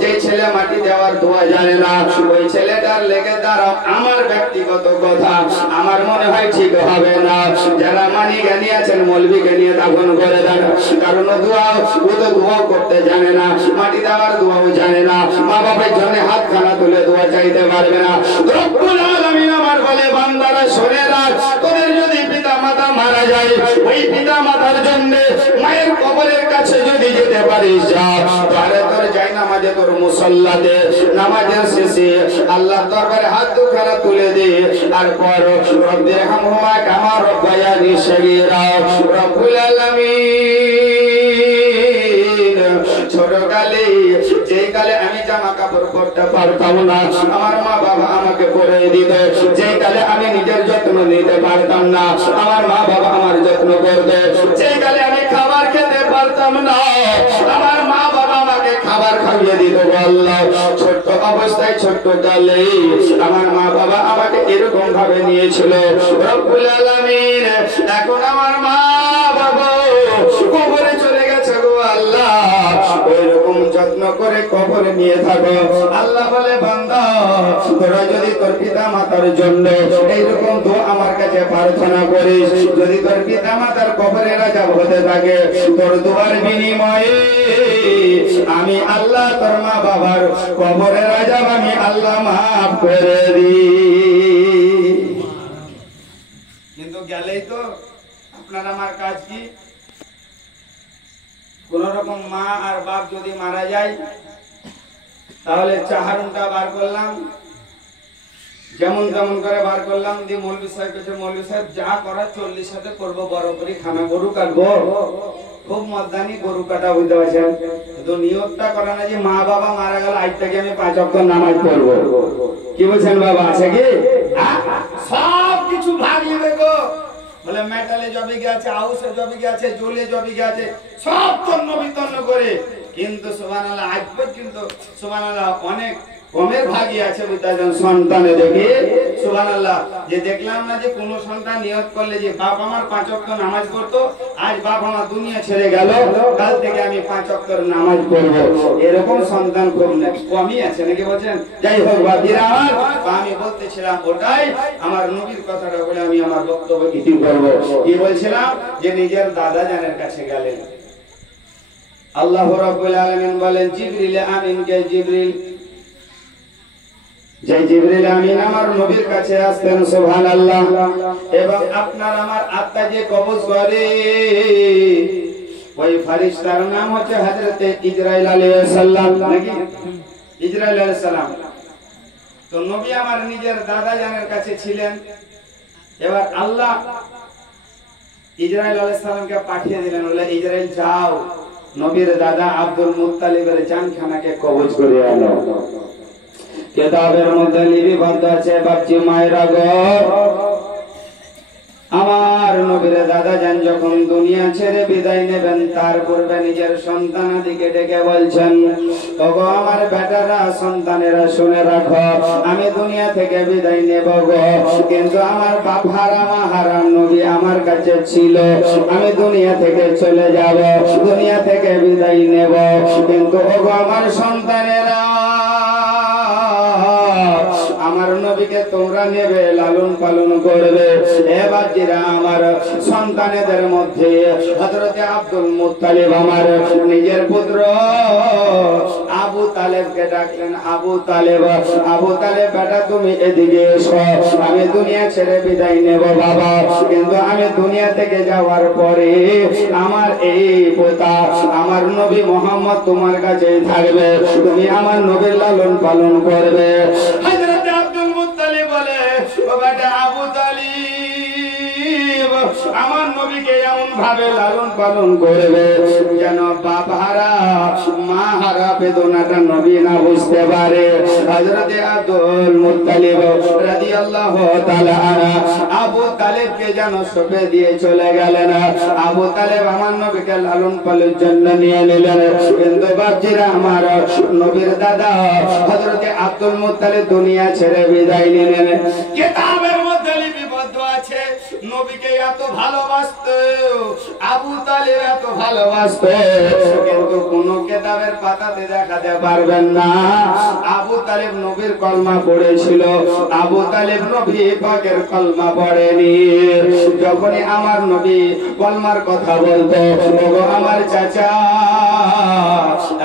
যে ছেলে মাটি দেওয়ার দোয়া জানে না, ওই ছেলেটার লেগে দাঁড়াও আমার ব্যক্তিগত কথা, আমার মনে হয় ঠিক হবে না। যারা মানি জ্ঞানী আছেন মৌলভীকে নিয়ে দাফন করে দেন, কারণ দোয়া ও তো দোয়াও করতে জানে না, মাটি দেওয়ার দোয়াও জানে না, মা বাবার জন্য হাত খানা তুলে দোয়া চাইতে পারবে না। রব্বুল আলামিন আমার বলে বান্দারা শুনে রাখ, তোদের যদি পিতা মাতা মারা যায়, ওই পিতা মাতার জন্য মায়ের কবরের কাছে যদি যেতে পারিস যা, তাহলে তোর যাই নামাজে তোর মুসল্লাতে নামাজের শেষে আল্লাহ দরবারে হাত দুখানা তুলে দে, আর পর রব্বিরহামহুমা কামা রাব্বায়ানি সগীরা। রব্বুল আলামিন ছোট কালে যে কালে আমি জামা কাপড় পরতে পারতাম না, আমার মা বাবা আমাকে পরে দিত, যে কালে আমি নিজের যত্ন নিতে পারতাম না, আমার মা বাবা আমার যত্ন করতো, যে কালে আমি খাবার খেতে পারতাম না, আমার মা বাবা আমাকে খাবার খাইয়ে দিত। আল্লাহ ছোট্ট অবস্থায় ছোট্ট কালে আমার মা বাবা আমাকে এরকম ভাবে নিয়েছিল। রব্বুল আলামিন এখন আমার মা বাবা কবরে চলে গেছে গো আল্লাহ, ওইরকম যত্ন করে কবরে নিয়ে থাকো। আল্লাহ বলে বান্দা তোরা যদি তোর পিতা মাতার জন্য এইরকম দোয়া আমার কাছে প্রার্থনা করিস, যদি তোর পিতা মাতার কবরে রাজা হতে থাকে, তোর দোয়ার বিনিময়ে আমি আল্লাহ তোর মা বাবার কবরে রাজা আমি আল্লাহ মাফ করে দিই। কিন্তু গেলেই তো আপনার আমার কাজ কি? কোন রকম মা আর বাপ যদি মারা যায়, তাহলে চাহারুনটা বার করলাম, যেমন তেমন করে বার করলাম, দিয়ে মৌলভী সাহেব কাছে, মৌলভী সাহেব যা করার 40 সাথে করবো, বড় করে খানা গরু কাটবো, খুব মর্দানি গরু কাটা, বুঝতে পারছেন? তো নিয়তটা করে না যে মা বাবা মারা গেল আজ থেকে আমি 5 ওয়াক্ত নামাজ পড়বো। কি বলছেন বাবা, আছে কি? সব কিছু ভাগ নেবে গো, বলে মেটালে জবি গেছে, হাউসে জবি গেছে, জলে জবি গেছে, সব তন্ন বিতন্ন করে, কিন্তু সুবহানাল্লাহ আজ পর্যন্ত সুবহানাল্লাহ অনেক কমের ভাগই আছে বুঝতেছেন সন্তানে দেখে। সুবহানাল্লাহ যে দেখলাম না যে কোন সন্তান নিয়ত করলে যে বাপ আমার 5 ওয়াক্ত নামাজ পড়তো, আজ বাপ আমার দুনিয়া ছেড়ে গেল, কাল থেকে আমি 5 ওয়াক্ত নামাজ পড়বো, এরকম সন্তান খুব কমই আছে, নাকি বলছেন? যাই হোক বাপিরা আমার, আমি বলতেছিলাম ওটাই আমার নবীর কথাটা বলে আমি আমার বক্তব্য ইতি করব। কি বলছিলাম যে নিজের দাদা জানের কাছে গেলেন, আল্লাহ রাব্বুল আলামিন বলেন জিবরিল আমিনকে, জিবরিল যে জিবরিল আমিন আমার নবীর কাছে আসতেন সুবহানাল্লাহ, এবং আপনার আমার আত্মা যে কবজ করে ওই ফেরেশতার নাম হচ্ছে হযরতে ইসরাইল আলাইহিস সালাম, নাকি? ইসরাইল আলাইহিস সালাম। তো নবী আমার নিজের দাদা জানের কাছে ছিলেন, এবার আল্লাহ ইসরাইল আলাইহিস সালামকে পাঠিয়ে দিলেন, বলে ইসরাইল যাও নবীর দাদা আব্দুল মুত্তালিবের জানখানাকে কবজ করে আনো। কিতাবের মধ্যে লিপিবদ্ধ আছে, বাপজি মায়েরা গো, আমার নবীর দাদা জান যখন দুনিয়া ছেড়ে বিদায় নেবেন, তার পূর্বে নিজের সন্তানাদিকে ডেকে বলছেন, ওগো আমার বেটারা, সন্তানেরা শুনে রাখো, আমি দুনিয়া থেকে বিদায় নেব গো, কিন্তু আমার বাপ হারা মা হারা নবী আমার কাছে ছিল, আমি দুনিয়া থেকে চলে যাব, দুনিয়া থেকে বিদায় নেব, কিন্তু ওগো আমার সন্তানেরা, আমার নবী নবীকে তোমরা নেবে, লালন পালন করবে। এবার যারা আমার সন্তানেদের মধ্যে হযরতে আব্দুল মুত্তালিব আমার নিজের পুত্র আবু তালেবকে ডাকলেন, আবু তালেব, আবু তালেব বেটা তুমি এদিকে এসো, আমি দুনিয়া ছেড়ে বিদায় নেব বাবা, কিন্তু আমি দুনিয়া থেকে যাওয়ার পরে আমার এই পোতা আমার নবী মুহাম্মদ তোমার কাছেই থাকবে, তুমি আমার নবীর লালন পালন করবে। হযরত আব্দুল মুত্তালিব বলে, ও বেটা আবু তালিব, আমার নবীকে এমন ভাবে লালন পালন করবে যেন বাপ হারা মা হারা বেদনাটা নবী না বুঝতে পারে। হযরত আব্দুল মুত্তালিব রাদিয়াল্লাহু তাআলা আবু তালেবকে যেন সঁপে দিয়ে চলে গেলেন। আবু তালেব আমার নবীকে লালন পালনের জন্য নিয়ে নিলেন, কিন্তু বাপজিরা আমার নবীর দাদা হযরত আব্দুল মুত্তালিব দুনিয়া ছেড়ে বিদায় নিলেন। কিতাবের মধ্যে লিপিবদ্ধ আছে নবীকে এত ভালোবাসতো আবু তালেব, এত ভালোবাসতো, কিন্তু কোন কিতাবের পাতাতে দেখাতে পারবেন না আবু তালেব নবীর কলমা পড়েছিল, আবু তালেব নবী পাকের কলমা পড়েনি। যখনই আমার নবী কলমার কথা বলতো, ওগো আমার চাচা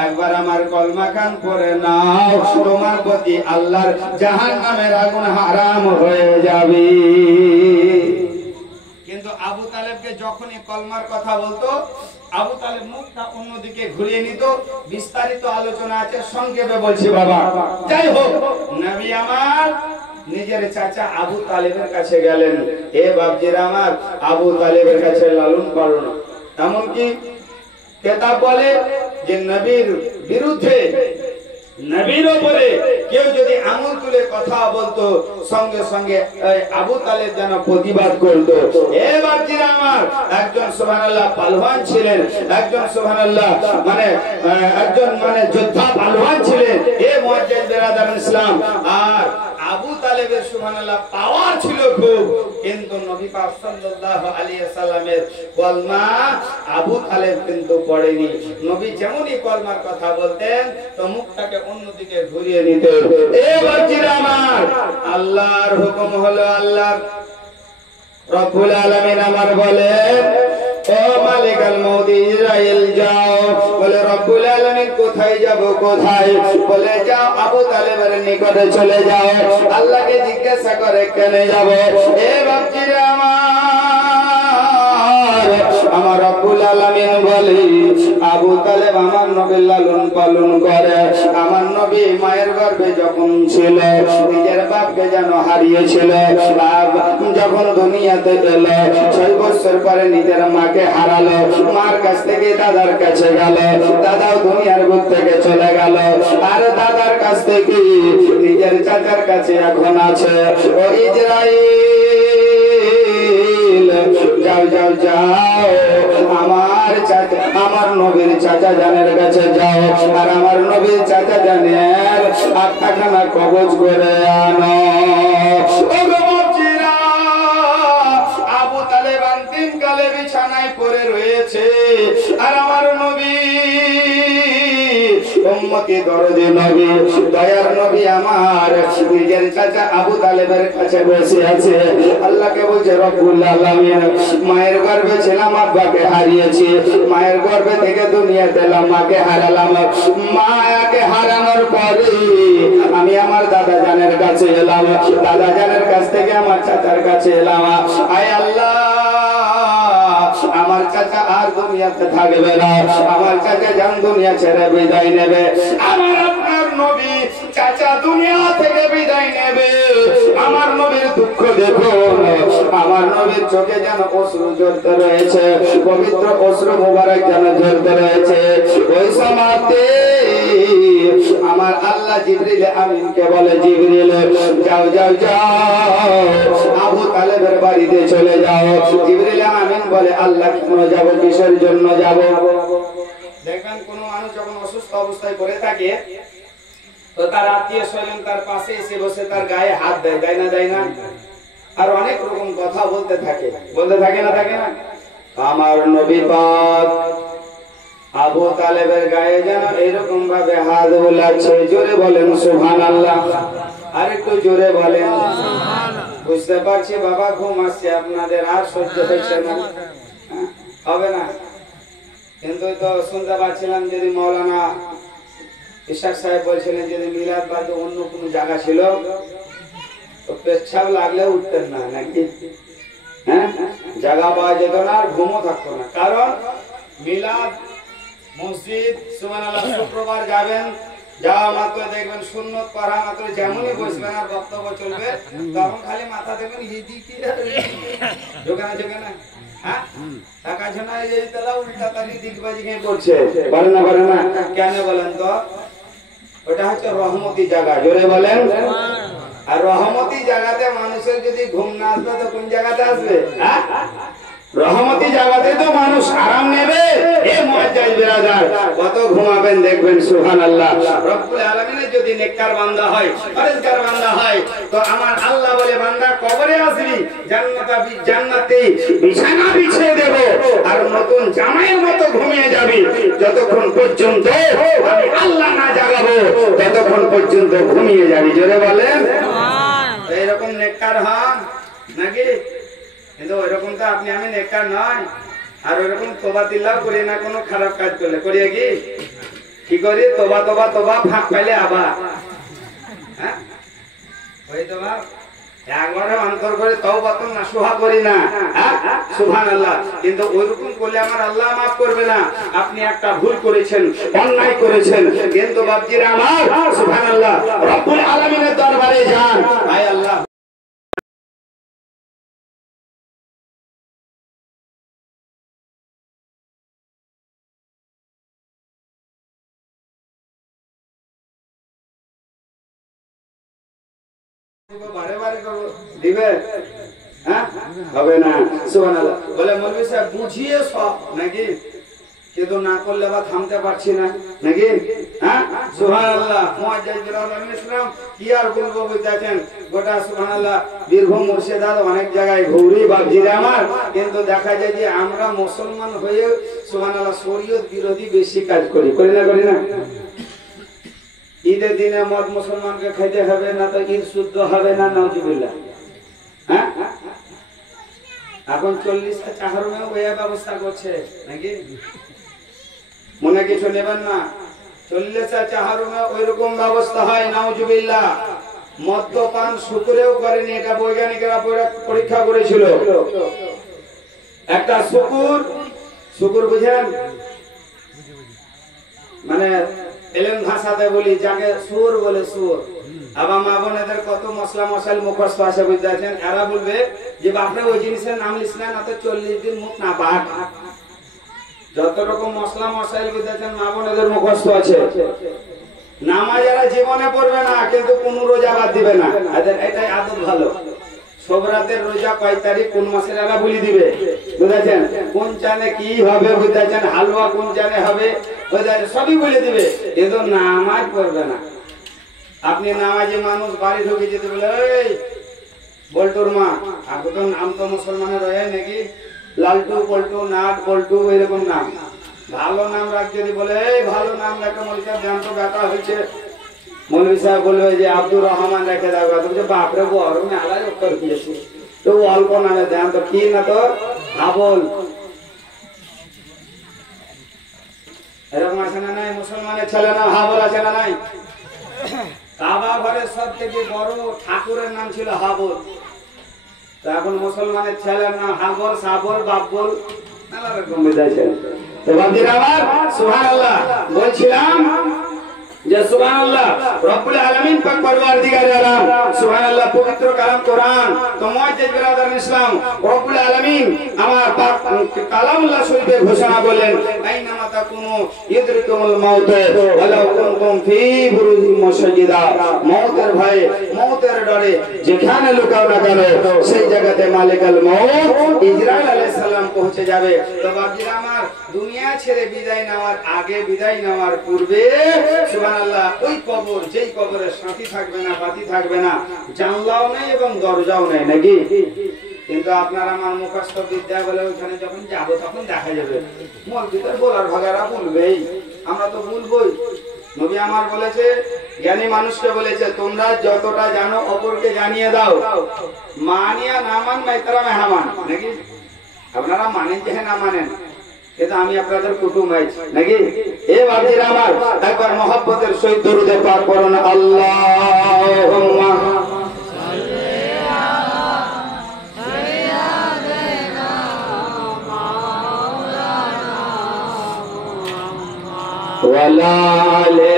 একবার আমার কলমা খান পড়ে নাও, তোমার প্রতি আল্লাহর জাহান্নামের আগুন হারাম হয়ে যাবে। কিন্তু আবু তালেবকে যখনই কলমার কথা বলতো, আবু তালেব মুখটা অন্যদিকে ঘুরিয়ে নিত। বিস্তারিত আলোচনা আছে, সংক্ষেপে বলছি বাবা। যাই হোক, নবী আমার নিজের চাচা আবু তালেবের কাছে গেলেন, এ বাপজিরা আমার আবু তালেবের কাছে লালন পালন। এমনকি কিতাব বলে যে নবীর বিরুদ্ধে, নবীর উপরে কেউ যদি আঙুল তুলে কথা বলতো, সঙ্গে সঙ্গে আবু তালেব যেন প্রতিবাদ করতো। এবার জিরা আমার একজন সুবহানাল্লাহ পালওয়ান ছিলেন, একজন সুবহানাল্লাহ একজন যোদ্ধা পালওয়ান ছিলেন, এ মুআজ্জিজ বিরাদারান ইসলাম। আর আবু তালেবের সুবহানাল্লাহ পাওয়ার ছিল খুব, কিন্তু নবী পাক সাল্লাল্লাহু আলাইহি ওয়াসাল্লামের কলমা আবু তালেব কিন্তু পড়েনি। নবী যেমনই কলমার কথা বলতেন তো মুখটাকে অন্যদিকে ঘুরিয়ে নিতেন। এবার জিরা আমার আল্লাহর হুকুম হলো, আল্লাহর রব্বুল আলামিন আমার বলে, ও মালিকাল মউত ইসরাইল যাও। বলে রব্বুল আলামিন কোথায় যাব, কোথায়? বলে যাও আবু তালেবের নিকটে চলে যাও। আল্লাহকে জিজ্ঞাসা করে কেন যাব? এ বাপজিরা আমার রব্বুল আলামিন বলে, আবু তালেব আমার নবীর লালন পালন করে। আমার নবী মায়ের গর্ভে যখন ছিল, নিজের বাপকে যেন হারিয়েছিল, যখন দুনিয়াতে এলো 6 বছর পরে নিজের মাকে হারালো, মার কাছ থেকে দাদার কাছে গেল, দাদাও দুনিয়ার বুক থেকে চলে গেল, আর দাদার কাছ থেকে নিজের চাচার কাছে এখন আছে। ও ইসরাইল যাও যাও যাও, আমার চাচা, আমার নবীর চাচা জানের কাছে যাও, আর আমার নবীর চাচা জানের আত্মাখানা কবজ করে আনো। আবু তালেব অন্তিম কালে বিছানায় পড়ে রয়েছে, আর আমার নবী উম্মতি দরদি নবী, দয়ার নবী আমার নিজের চাচা আবু তালেবের কাছে বসে আছে। আল্লাহকে বলছে, রব্বুল আলামিন মায়ের গর্ভে ছিলাম, আব্বাকে হারিয়েছি, মায়ের গর্ভে থেকে দুনিয়াতে এলাম, মাকে হারালাম, মাকে হারানোর পরে আমি আমার দাদা জানের কাছে এলাম, দাদা জানের কাছ থেকে আমার চাচার কাছে এলাম। আয় আল্লাহ, আমার চাচা আর দুনিয়াতে থাকবে না, আমার চাচা জান দুনিয়া ছেড়ে বিদায় নেবে, আমার আপনার নবী চাচা দুনিয়া থেকে বিদায় নেবে। আমার নবীর দুঃখ দেখুন, আমার নবীর চোখে যেন অশ্রু ঝরতে রয়েছে, পবিত্র অশ্রু মুবারক যেন ঝরতে রয়েছে। ওই সময়তে আমার আল্লাহ জিবরিল আমিনকে বলে, জিবরিল যাও যাও যাও আবু তালেবের বাড়িতে চলে যাও। জিবরিল আমিন বলে, আল্লাহ কেন যাব, কিসের জন্য যাব? দেখবেন কোন মানুষ যখন অসুস্থ অবস্থায় পড়ে থাকে, তো তার আত্মীয় স্বজন তার পাশে এসে বসে তার গায়ে হাত দেয়, দেয় না দেয় না, আর অনেক রকম কথা বলতে থাকে, বলতে থাকে না থাকে না। আমার নবী পাক আবু তালেবের গায়ে যেন এরকম ভাবে হাত বোলাচ্ছে। জোরে বলেন সুবহানাল্লাহ। আর একটু জোরে বলেন। বুঝতে পারছি বাবা ঘুম আসছে আপনাদের, আর সহ্য হচ্ছে না, হবে না। কিন্তু তো শুনতে পাচ্ছিলাম যদি মৌলানা ইশাক সাহেব বলছিলেন যদি মিলাদ বাদে অন্য কোনো জায়গা ছিল তো পেচ্ছাপ লাগলে উঠতেন না নাকি? হ্যাঁ, জায়গা পাওয়া যেত না আর ঘুমও থাকতো না। কারণ মিলাদ মসজিদ সুবহানাল্লাহ শুক্রবার যাবেন, যাওয়া মাত্র দেখবেন সুন্নত পড়া মাত্র যেমনই বসবেন আর বক্তব্য চলবে তখন খালি মাথা দেখবেন হিদিকে ঢোকানা ঢোকানা, হ্যাঁ টাকা ঝোনায় এই তলা উল্টা তালি দিকবাজি কে করছে, পারে না কেন বলেন তো? ওটা হচ্ছে রহমতি জায়গা। জোরে বলেন। আর রহমতি জায়গাতে মানুষের যদি ঘুম না আসবে তো কোন জায়গাতে আসবে? রহমতি জায়গাতে তো মানুষ আরাম নেবে। এ মুআজ্জাজ বিরাদার কত ঘুমাবেন দেখবেন সুবহানাল্লাহ। রব্বুল আলামিনের যদি নেককার বান্দা হয়, পরেজগার বান্দা হয় তো আমার আল্লাহ বলে বান্দা কবরে আসবি, জান্নাতে বিছানা বিছিয়ে দেব আর নতুন জামাইয়ের মতো ঘুমিয়ে যাবি। যতক্ষণ পর্যন্ত আমি আল্লাহ না জাগাবো ততক্ষণ পর্যন্ত ঘুমিয়ে যাবি। জোরে বলেন এইরকম নেককার হন নাকি? কিন্তু ওইরকম তো আপনি আমি নেককার নয়। আর ওইরকম তোবা তিল্লাহ করি না কোনো খারাপ কাজ করলে, করিয়া কি করি? তোবা তোবা তোবা ফাঁক পাইলে আবার, হ্যাঁ ওই তোবা একবারে অন্তর করে তওবা তো নাসুহা করি না, সুবহানাল্লাহ। কিন্তু ওইরকম করলে আমার আল্লাহ মাফ করবে না। আপনি একটা ভুল করেছেন, অন্যায় করেছেন, কিন্তু বাপজিরা আমার সুবহানাল্লাহ রব্বুল আলামিনের দরবারে যান, আয় আল্লাহ বারে বারে দিবে, হ্যাঁ হবে না। সুবহানাল্লাহ। বলে মৌলভী সাহেব বুঝিয়ে সব নাকি, কিন্তু না করলে বা থামতে পারছি না নাকি? হ্যাঁ সুবহানাল্লাহ। মুআজ্জাজ বিরাদার ইসলাম কি আর বলবো বুঝতেছেন, গোটা সুবহানাল্লাহ বীরভূম মুর্শিদাবাদ অনেক জায়গায় ঘুরি বাপজিরা আমার, কিন্তু দেখা যায় যে আমরা মুসলমান হয়ে সুবহানাল্লাহ শরীয়ত বিরোধী বেশি কাজ করি না? ঈদের দিনে মদ মুসলমানকে খাইতে হবে না তো ঈদ শুদ্ধ হবে না, নাউজুবিল্লাহ। হ্যাঁ এখন 40টা চাহরমেও ওই ব্যবস্থা করছে নাকি? মনে কিছু নেবেন না, 40টা চাহরমে ওইরকম ব্যবস্থা হয়, নাউজুবিল্লাহ। মদ্যপান শুকুরেও করেনি, এটা বৈজ্ঞানিকরা পরীক্ষা করেছিল। একটা শুকুর বুঝেন, মানে এলেন ভাষাতে বলি যাকে সুর বলে, সুর। আবার মা বোনেদের কত মশলা মশাইল মুখস্থ আছে বুঝতে আছেন, এরা বলবে যে বাপরে ওই জিনিসের নাম লিস না তো 40 দিন মুখ না পাক। যত রকম মশলা মশাইল বুঝতেছেন মা বোনেদের মুখস্থ আছে। নামাজ এরা জীবনে পড়বে না, কিন্তু কোন রোজা বাদ দিবে না, এটাই আদত ভালো। সব রাতের রোজা কয় তারিখ কোন মাসের এরা বলি দিবে বুঝেছেন, কোন চানে কি হবে বুঝতেছেন, হালুয়া কোন চানে হবে সবই বলে দিবে, কিন্তু নামাজ পড়বে না। আপনি নামাজে মানুষ বাড়ি ঢুকে যেতে বলে এই বল্টুর মা, এখন তো নাম তো মুসলমানের রয়ে নাকি, লালটু পল্টু নাট বল্টু এরকম নাম, ভালো নাম রাখ যদি বলে এই ভালো নাম রাখো মৌলভী সাহেব জান তো বেটা হয়েছে, মৌলভী সাহেব বলবে যে আব্দুর রহমান রেখে দাও, বাপরে বড় মেলায় উত্তর দিয়েছে তো অল্প নামে দেন তো কি না তো হাবল, এরকম আছে না নাই? মুসলমানের ছেলে না হাবল আছে না নাই? কাবা ঘরের সব থেকে বড় ঠাকুরের নাম ছিল হাবল, তো এখন মুসলমানের ছেলের নাম হাবল, সাবল, বাবল, নানা রকম বিদায়। তো বান্দিরা আমার সুবহানাল্লাহ বলছিলাম যে সুবহানাল্লাহ রব্বুল আলামিন পাক পরওয়ারদিগার আলম সুবহানাল্লাহ পবিত্র কালাম কোরআন, তো মুআজ্জাজ বিরাদার ইসলাম রব্বুল আলামিন আমার পাক কালামুল্লাহ শরীফে ঘোষণা করলেন আইনামা তাকুনু ইদরিকুমুল মাউত ওয়ালাউ কুনতুম ফি বুরুজিন মুশাজ্জিদা, মওতের ভয়ে মওতের ডরে যেখানে লুকাও না কেন সেই জায়গাতে মালিকাল মউত ইসরাইল আলাইহিস সালাম পৌঁছে যাবে। তো বাকিরা আমার দুনিয়া ছেড়ে বিদায় নেওয়ার আগে, বিদায় নেওয়ার পূর্বে সুবহানাল্লাহ ওই কবর, যেই কবরের সাথী থাকবে না, বাতি থাকবে না, জানলাও নেই এবং দরজাও নেই নাকি, কিন্তু আপনার আমার মুখস্থ বিদ্যা বলে ওইখানে যখন যাবো তখন দেখা যাবে। মসজিদের বলার ভাগারা বলবেই, আমরা তো বলবোই। নবী আমার বলেছে, জ্ঞানী মানুষকে বলেছে, তোমরা যতটা জানো অপরকে জানিয়ে দাও। মানিয়া না মান মাইতারা মেহমান, নাকি? আপনারা মানেন যে না মানেন, কিন্তু আমি আপনাদের কুটুম আইছি, নাকি? এ বাজিরা আমার একবার মহব্বতের সহিত দরুদে পাক করুন, আল্লাহুম্মা ওয়ালা আলে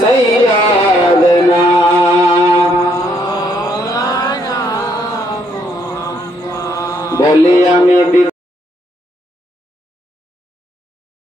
সাইয়্যিদানা বলি আমি